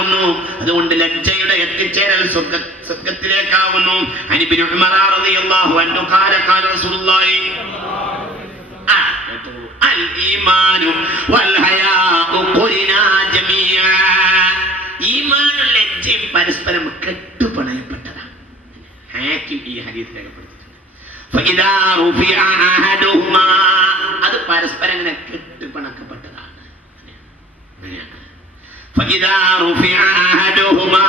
സ്വർഗത്തിലാകുന്നു. അതുകൊണ്ട് ലജ്ജയുടെ എത്തിച്ചേരൽ സ്വർഗത്തിലേക്കാകുന്നു. ഇബ്നു ഉമർ റളിയല്ലാഹു അൻഹു ഖാല ഖാല റസൂലുള്ളാഹി അൽ ഈമാനു വൽ ഹയാഉ ഖുരിനാ ജമീഅ. ഈമാനും ലജ്ജയും പരസ്പരം കെട്ടുപണയപ്പെട്ടതാണ്. ഹാക്കിം ഈ ഹദീസ് രേഖപ്പെടുത്തിയിട്ടുണ്ട്. ഫഇദാ റുഫിഅ അഹദുഹുമാ, അത് പരസ്പരം ഇങ്ങനെ കെട്ടുപണക്കപ്പെട്ടതാണ്. ഫഇദാ റുഫിഅ അഹദുഹുമാ,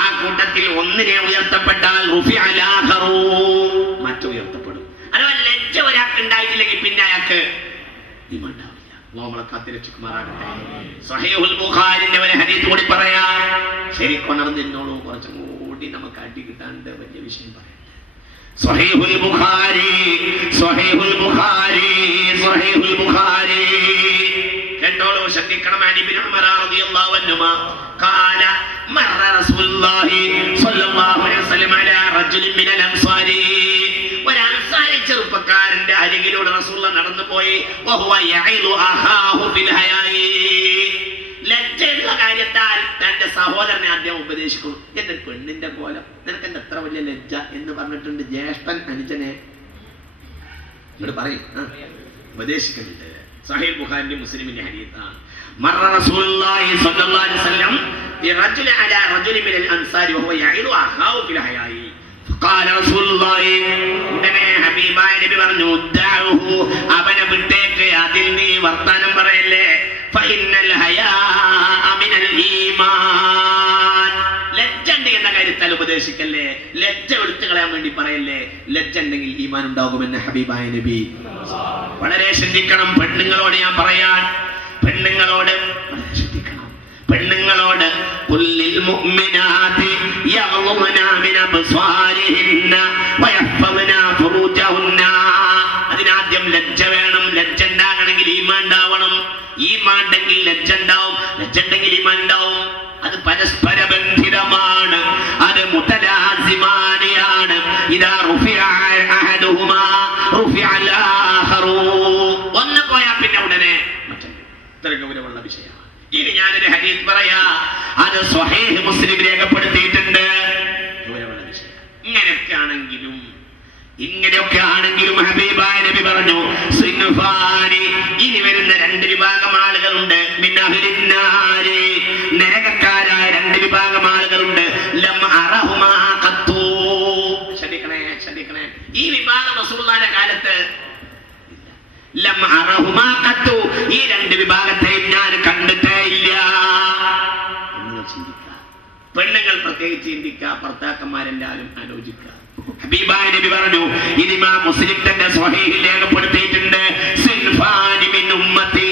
ആ കൂട്ടത്തിൽ ഒന്നിനെ ഉയർത്തപ്പെട്ടാൽ റുഫിഅ അൽ-ആഖറു, മറ്റു ഉയർത്തപ്പെടും. അഥവാ ലജ്ജ ഒരാൾക്ക് ഉണ്ടായിട്ടില്ലെങ്കിൽ പിന്നെ അയാൾക്ക് ഈമാൻ ഉണ്ടാവില്ല. നമ്മളെ കാത്തിരക്ഷിക്കുമാറാകട്ടെ. സ്വഹീഹുൽ ബുഖാരിന്റെ ഒരു ഹദീസ് കൂടി പറയാം. ശരിക്കൊണർന്നിന്നോളൂ, കുറച്ചും കൂടി നമുക്ക് അടി കിട്ടാണ്ട് വലിയ വിഷയം പറയട്ടെ. സ്വഹീഹുൽ ബുഖാരി, സ്വഹീഹുൽ ബുഖാരി, സ്വഹീഹുൽ ബുഖാരി കേട്ടോളൂ, ശ്രദ്ധിക്കണം. ഇബ്നു ഉമർ റളിയല്ലാഹു അൻഹുമാ ഖാല മറ റസൂലുള്ളാഹി സ്വല്ലല്ലാഹു അലൈഹി വസല്ലം അലാ റജുലിൻ മിനൽ അൻസാരി, ഒരു അൻസാരി ചെറുപ്പക്കാരന്റെ അരികിലൂടെ റസൂലുള്ളാഹി നടന്നുപോയി. വഹുവ യഈദു അഖാഹു ഫിൽ ഹയായി, ലജ്ജയുള്ള കാര്യത്താൽ തന്റെ സഹോദരനെ അദ്ദേഹം ഉപദേശിക്കുന്നു. എന്റെ പെണ്ണിന്റെ കോലം, നിനക്ക് എന്റെ എത്ര വലിയ ലജ്ജ എന്ന് പറഞ്ഞിട്ടുണ്ട് ജ്യേഷ്ഠൻ അനുജനെ. ഇങ്ങോട്ട് പറയും, ഉപദേശിക്കുന്നുണ്ട്. സഹീഹ് ബുഖാരി മുസ്ലിമിന്റെ ഹദീസാണ്. മറ റസൂലുള്ളാഹി സ്വല്ലല്ലാഹു അലൈഹി വസല്ലം ബിറജുൽ അലാ റജുലിൻ മിനൽ അൻസാരി വഹുവ യഈദു അഖാഹു ഫിൽ ഹയായി. ഖാല റസൂലുള്ളാഹി, ഉടനെ ഹബീബായ നബി പറഞ്ഞു, ദഅഹു, അവനെ വിട്ടേക്ക്, അതിൽ നീ വർത്താനം പറയല്ലേ. ഫഇന്നൽ ഹയാഅ മിനൽ ഈമാൻ, ലജ്ജ ഉണ്ട് എന്ന കാര്യത്താൽ ഉപദേശിക്കല്ലേ, ലജ്ജ എടുത്തു കളയാൻ വേണ്ടി പറയല്ലേ. ലജ്ജ ഉണ്ടെങ്കിൽ ഈമാൻ ഉണ്ടാകുമെന്ന് ഹബീബായ നബി. വളരെ ശ്രദ്ധിക്കണം. പെണ്ണുങ്ങളോട് ഞാൻ പറയാൻ, പെണ്ണുങ്ങളോട് വളരെ ശ്രദ്ധിക്കണം. പെണ്ണുങ്ങളോട് കുല്ലിൽ മുഅ്മിനാതി യഗ്ളുന മിൻ അബ്സാരിഹിന്ന വയഹ്ഫദ്ന ഫുറൂജഹുന്ന. അതിനാദ്യം ലജ്ജ വേണം. ലജ്ജ ഉണ്ടാകണമെങ്കിൽ ഈമാൻ ഉണ്ടാവണം. ഈമാൻ ഉണ്ടെങ്കിൽ ലജ്ജ ഉണ്ടാവും, ലജ്ജ ഉണ്ടെങ്കിൽ ഈമാൻ ഉണ്ടാവും. അത് പരസ്പര ബന്ധിതമാണ്, അത് മുതലാസിമാനിയാണ്. ഇദാ റുഫിഅ അഹദുഹുമാ റുഫിഅ അൽ-ആഖറു, ഒന്ന് പോയാൽ പിന്നെ ഉടനെ മറ്റൊന്ന്. ഇത്ര ഗൗരവമുള്ള വിഷയമാണ്. ഇനി ഞാനൊരു ഹദീസ് പറയാ, അത് സ്വഹീഹ് മുസ്ലിം രേഖപ്പെടുത്തിയിട്ടുണ്ട്. ഗൗരവമുള്ള വിഷയം. ഇങ്ങനെയൊക്കെ ആണെങ്കിലും ഹബീബായ നബി പറഞ്ഞു, സിൻഫാനി, ഇനി വരുന്ന രണ്ട് വിഭാഗം ആളുകളുണ്ട്. മിൻ അഹ്ലിന്നാരി, നരകക്കാരായ രണ്ട് വിഭാഗം ആളുകളുണ്ട്. ലം അറഹുമാ ഖത്തു. ശ്രദ്ധിക്കണേ. ഈ വിഭാഗം റസൂലുള്ളാഹിന്റെ കാലത്ത് ലം അറഹുമാ ഖത്തു, ഈ രണ്ട് വിഭാഗത്തെയും ഞാൻ കണ്ടിട്ടേ ഇല്ല. നിങ്ങൾ ചിന്തിക്കുക, പെണ്ണുങ്ങൾ പ്രത്യേകിച്ച് ചിന്തിക്കുക, ഭർത്താക്കന്മാരെല്ലാവരും ആലോചിക്കുക. ഹബീബായ നബി പറഞ്ഞു, ഇമാം മുസ്ലിം തന്റെ സ്വഹീഹിൽ രേഖപ്പെടുത്തിയിട്ടുണ്ട്, സിൻഫാനി മിൻ ഉമ്മത്തി,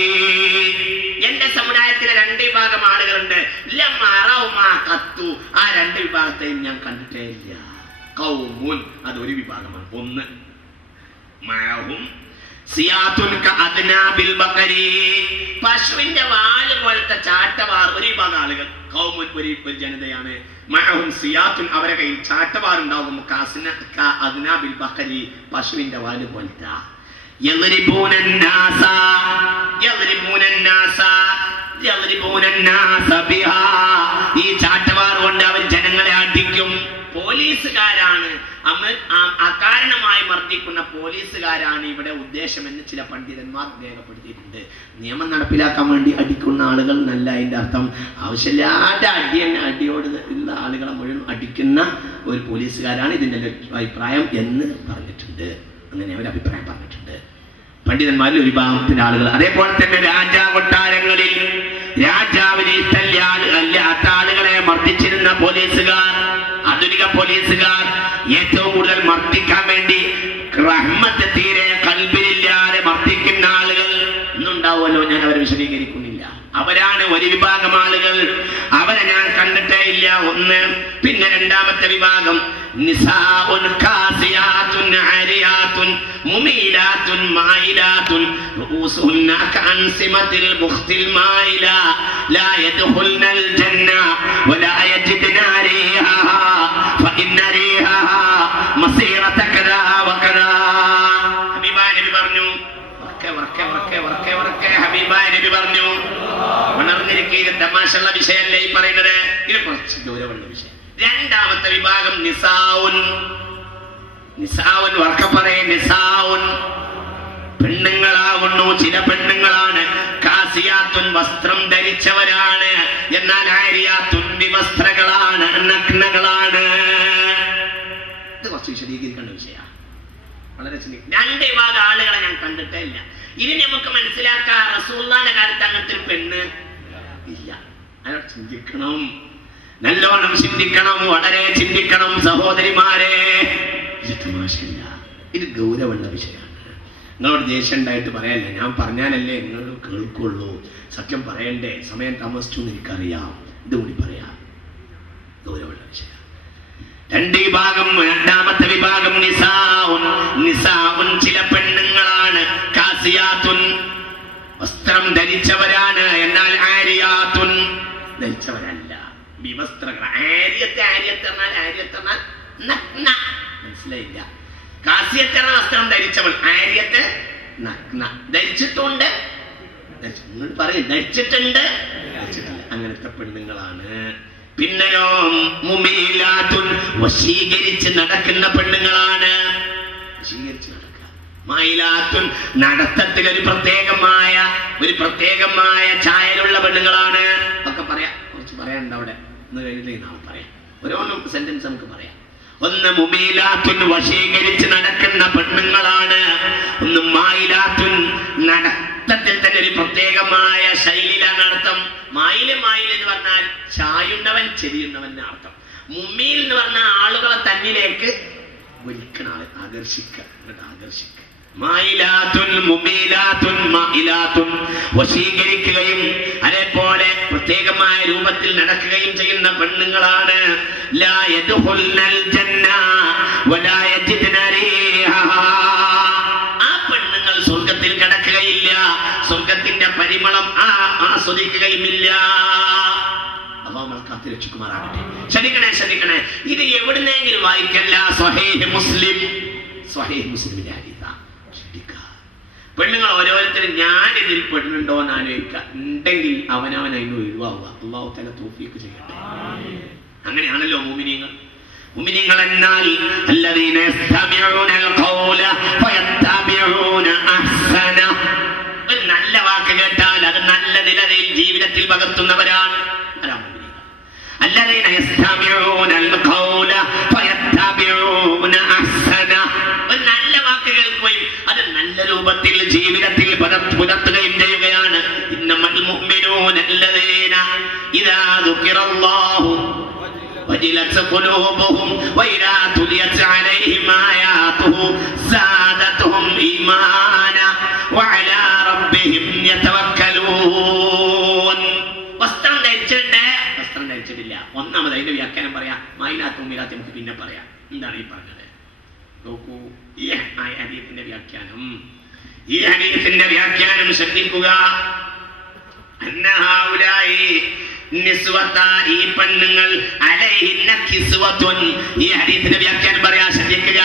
എന്റെ സമുദായത്തിലെ രണ്ട് വിഭാഗം ആളുകളുണ്ട്. ലം അറഹുമാ ഖത്തു, ആ രണ്ട് വിഭാഗത്തെയും ഞാൻ കണ്ടിട്ടേ ഇല്ല. ഖൗമുൻ, അതൊരു വിഭാഗമാണ്. ഒന്ന് മഅഹും സിയാത്തുൻ കഅദ്നാബിൽ ബഖരി, പശുവിന്റെ വാല് പോലത്തെ ചാട്ടവാർ ഒരു വിഭാഗം ആളുകൾ. ഖൗമുൻ ഒരു ജനതയാണ്. മഅഹും സിയാത്തുൻ, അവരുടെ കയ്യിൽ ചാട്ടവാറുണ്ടാകും. കഅദ്നാബിൽ ബഖരി, പശുവിന്റെ വാല് പോലത്തെ. യദ്രിബൂനൻ നാസ ബിഹാ, ഈ ചാട്ടവാർ കൊണ്ട് അവർ ജനങ്ങളെ അടിക്കും. പോലീസുകാരാണ്, അകാരണമായി മർദ്ദിക്കുന്ന പോലീസുകാരാണ് ഇവിടെ ഉദ്ദേശമെന്ന് ചില പണ്ഡിതന്മാർ രേഖപ്പെടുത്തിയിട്ടുണ്ട്. നിയമം നടപ്പിലാക്കാൻ വേണ്ടി അടിക്കുന്ന ആളുകൾ നല്ല, അതിന്റെ അർത്ഥം ആവശ്യമില്ലാത്ത അടിയോട് ഉള്ള ആളുകളെ മുഴുവൻ അടിക്കുന്ന ഒരു പോലീസുകാരാണ് ഇതിന്റെ അഭിപ്രായം എന്ന് പറഞ്ഞിട്ടുണ്ട്. അങ്ങനെ അവർ അഭിപ്രായം പറഞ്ഞിട്ടുണ്ട് പണ്ഡിതന്മാരിൽ ഒരു വിഭാഗത്തിന്റെ ആളുകൾ. അതേപോലെ തന്നെ കൊട്ടാരങ്ങളിൽ രാജാവിനെ അല്ലാത്ത ആളുകളെ മർദ്ദിച്ചിരുന്ന പോലീസുകാർ, ആധുനിക പോലീസുകാർ, ഏറ്റവും കൂടുതൽ മർദ്ദിക്കാൻ വേണ്ടി റഹ്മത്ത് തീരെ കൽബിലില്ലാതെ മർദ്ദിക്കുന്ന ആളുകൾ ഇന്നുണ്ടാവുമല്ലോ. ഞാൻ അവരെ വിശദീകരിക്കുന്നില്ല. അവരാണ് ഒരു വിഭാഗം ആളുകൾ. അവരെ ഞാൻ കണ്ടിട്ടേ ഇല്ല. ഒന്ന്. പിന്നെ രണ്ടാമത്തെ വിഭാഗം നിസാഉൻ കാസിയാത്തുൻ ആരിയാത്തുൻ മുമീലാത്തുൻ മായിലാത്തുൻ റൂസുഹുന്ന കഅൻസിമത്തിൽ ബുഖ്തിൽ മായില ലാ യദ്ഖുൽനൽ ജന്ന വലാ യജിദ്ന റീഹാ ഫഇന്ന റീഹാ മസീറത കദാ വകദാ. ഹബീബായ നബി പറഞ്ഞു, ഹബീബായ നബി പറഞ്ഞു, ഉണർന്നിരിക്കുക. തമാശയുള്ള വിഷയമല്ലേ ഈ ഈ പറയുന്നത് ഇത് കുറച്ച് ഗൗരവമുള്ള വിഷയം. രണ്ടാമത്തെ വിഭാഗം നിസാഉൻ. നിസാഉൻ വർക്ക പറയേ നിസാഉൻ പെണ്ണുങ്ങളാവുന്നു. ചില പെണ്ണുങ്ങളാണ് കാസിയാത്തുൻ വസ്ത്രം ധരിച്ചവരാണ്, എന്നാൽ ആരിയാത്തുൻ വിവസ്ത്രകളാണ്, നഗ്നകളാണ്. ഇത് കുറച്ച് വിശദീകരിക്കേണ്ട വിഷയമാണ്. വളരെ രണ്ട് വിഭാഗം ആളുകളെ ഞാൻ കണ്ടിട്ടേ ഇല്ല. ഇനി നമുക്ക് മനസ്സിലാക്കാം റസൂലുള്ളാഹിന്റെ കാലത്ത് അങ്ങനത്തെ ഒരു പെണ്ണ് ഇല്ല. അയാൾ ചിന്തിക്കണം, നല്ലോണം ചിന്തിക്കണം, വളരെ ചിന്തിക്കണം സഹോദരിമാരെ. ഇത് തമാശയില്ല, ഇത് ഗൗരവമുള്ള വിഷയമാണ്. നിങ്ങളോട് ദേഷ്യം ഉണ്ടായിട്ട് പറയല്ലേ, ഞാൻ പറഞ്ഞാലല്ലേ നിങ്ങൾ കേൾക്കുള്ളൂ. സത്യം പറയണ്ടേ, സമയം താമസിച്ചു എന്ന് എനിക്കറിയാം. ഇതുകൂടി പറയാം, ഗൗരവമുള്ള വിഷയം. രണ്ട് വിഭാഗം. രണ്ടാമത്തെ വിഭാഗം നിസാഉൻ. നിസാഉൻ ചില പെണ്ണുങ്ങളാണ് കാസിയാത്തുൻ വസ്ത്രം ധരിച്ചവരാണ്, എന്നാൽ ആരിയാത്തുൻ ധരിച്ചവരല്ല, വിവസ്ത്രങ്ങൾ. ആര്യത്ത് നഗ്ന. മനസ്സിലായില്ല? കാസിയത്ത് എന്ന വസ്ത്രം ധരിച്ചവൾ, ആര്യത്ത് നഗ്ന. ധരിച്ചിട്ടുണ്ട്, നിങ്ങൾ പറയും ധരിച്ചിട്ടുണ്ട്, ധരിച്ചിട്ടില്ല. അങ്ങനത്തെ പെണ്ണുങ്ങളാണ്. പിന്നെയോ മുമീലാത്തുൻ വശീകരിച്ച് നടക്കുന്ന പെണ്ണുങ്ങളാണ്. വശീകരിച്ച് നടക്കുക. മൈലാത്തുൻ നടത്തത്തിൽ ഒരു പ്രത്യേകമായ ചായലുള്ള പെണ്ണുങ്ങളാണ്. ഒക്കെ പറയാം, കുറച്ച് പറയാനുണ്ട് അവിടെ. ഇന്ന് കഴിഞ്ഞിട്ട് നാളെ പറയാം. ഓരോന്നും സെന്റൻസ് നമുക്ക് പറയാം. ഒന്ന് മുമീലാത്തുൻ വശീകരിച്ച് നടക്കുന്ന പെണ്ണുങ്ങളാണ്. ഒന്ന് മായിലാത്തുൻ നടത്തത്തിൽ തന്നെ ഒരു പ്രത്യേകമായ ശൈലിയിലാണ് അർത്ഥം. മായില് എന്ന് പറഞ്ഞാൽ ചായുണ്ടവൻ ചെരിയുണ്ടവൻ അർത്ഥം. മുമ്മീൽ എന്ന് പറഞ്ഞാൽ ആളുകളെ തന്നിലേക്ക് വലിക്കണ ആള്, ആകർഷിക്കുക. മായിലാത്തുൻ മുമീലാത്തുൻ മായിലാത്തുൻ വശീകരിക്കുകയും അതേപോലെ പ്രത്യേകമായ രൂപത്തിൽ നടക്കുകയും ചെയ്യുന്ന പെണ്ണുങ്ങളാണ്. ലാ യദ്ഖുൽനൽ ജന്ന വലാ യജിദ്ന റീഹഹാ. ആ പെണ്ണുങ്ങൾ സ്വർഗ്ഗത്തിൽ കടക്കുകയില്ല, സ്വർഗ്ഗത്തിന്റെ പരിമളം ആസ്വദിക്കുകയുമില്ല. അല്ലാഹു നമ്മളെ കാത്തുരക്ഷിക്കുമാറാകട്ടെ. ശ്രദ്ധിക്കണേ. ഇത് എവിടുന്നെങ്കിലും വായിക്കല്ല. സ്വഹീഹ് മുസ്ലിമിന്റെ ഹദീസാ. പെണ്ണുങ്ങൾ ഓരോരുത്തരും ഞാൻ ഇതിൽ പെണ്ണുണ്ടോ എന്ന് ആലോചിക്കുക. ഉണ്ടെങ്കിൽ അവനവൻ അതിന് ഒഴിവാവുക. അല്ലാഹു തആല തൗഫീഖ് ചെയ്യട്ടെ. അങ്ങനെയാണല്ലോ മുഅ്മിനീങ്ങൾ. മുഅ്മിനീങ്ങൾ എന്നാൽ അല്ലദീന യസ്തമിഊനൽ ഖൗല ഫയത്തബിഊന അഹ്സന. ഒരു നല്ല വാക്ക് കേട്ടാൽ അത് നല്ല നിലയിൽ ജീവിതത്തിൽ പകർത്തുന്നവരാണ്. അല്ലദീന യസ്തമിഊനൽ ഖൗല ഫയത്തബിഊന അഹ്സന. ഒരു നല്ല വാക്ക് കേൾക്കുകയും അത് നല്ല രൂപത്തിൽ ജീവിതത്തിൽ പുലർത്തുകയും ചെയ്യുകയാണ്. ഇന്നമൽ മുഅ്മിനൂന അല്ലദീന ഇദാ ദുകിറല്ലാഹു വജിലത് ഖുലൂബുഹും വഇദാ തുലിയത് അലൈഹിം ആയാതുഹു സാദതുഹും ഈമാന വഅലാ റബ്ബിഹിം യതവക്കലൂൻ. വസ്ത്രം ധരിച്ചിട്ടില്ല. ഒന്നാമത് അതിന്റെ വ്യാഖ്യാനം പറയാം. മൈലാത്തും മീലാത്തും നമുക്ക് പിന്നെ പറയാം. എന്താണ് ഈ പറഞ്ഞത്? നോക്കൂ, ഈ ഹദീസിന്റെ വ്യാഖ്യാനം ശ്രദ്ധിക്കുക. ഈ പെണ്ണുങ്ങൾ അലൈഹിന്ന കിസ്വത്തുൻ. ഈ ഹദീസിന്റെ വ്യാഖ്യാനം പറയാൻ ശ്രദ്ധിക്കുക.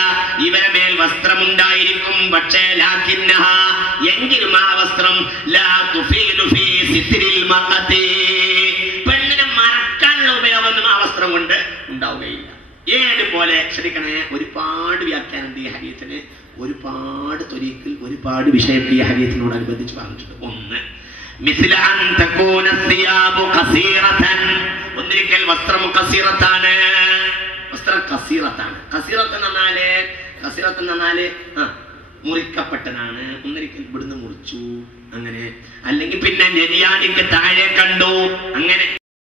ഇവരെ മേൽ വസ്ത്രമുണ്ടായിരിക്കും, പക്ഷേ ലാകിന്നഹ എങ്കിലും ആ വസ്ത്രം ലാ തുഫീദു ഫീ സിത്രിൽ മർഅതി. പെണ്ണിനെ മറക്കാനുള്ള ഉപയോഗമൊന്നും ആ വസ്ത്രം കൊണ്ട് ഉണ്ടാവുകയില്ല. ഏതുപോലെ ശ്രദ്ധിക്കണേ. ഒരുപാട് വ്യാഖ്യാനം ഈ ഹദീസിന്, ഒരുപാട് ത്വരീഖിൽ ഒരുപാട് വിഷയം ഈ ഹദീസിനോട് അനുബന്ധിച്ച് പറഞ്ഞിട്ടുണ്ട്. ഒന്ന്, മിസ്ല അൻ തകൂന സിയാബു ഖസീറതൻ. ഒന്നിരിക്കൽ വസ്ത്രം ഖസീറത്താണ്. വസ്ത്രം ഖസീറത്താണ്. ഖസീറത്ത് എന്ന് പറഞ്ഞാല് മുറിക്കപ്പെട്ടതാണ്. ഒന്നിരിക്കൽ ഇവിടുന്ന് മുറിച്ചു, അങ്ങനെ. അല്ലെങ്കിൽ പിന്നെ നെരിയാണിക്ക് താഴെ കണ്ടു, അങ്ങനെ.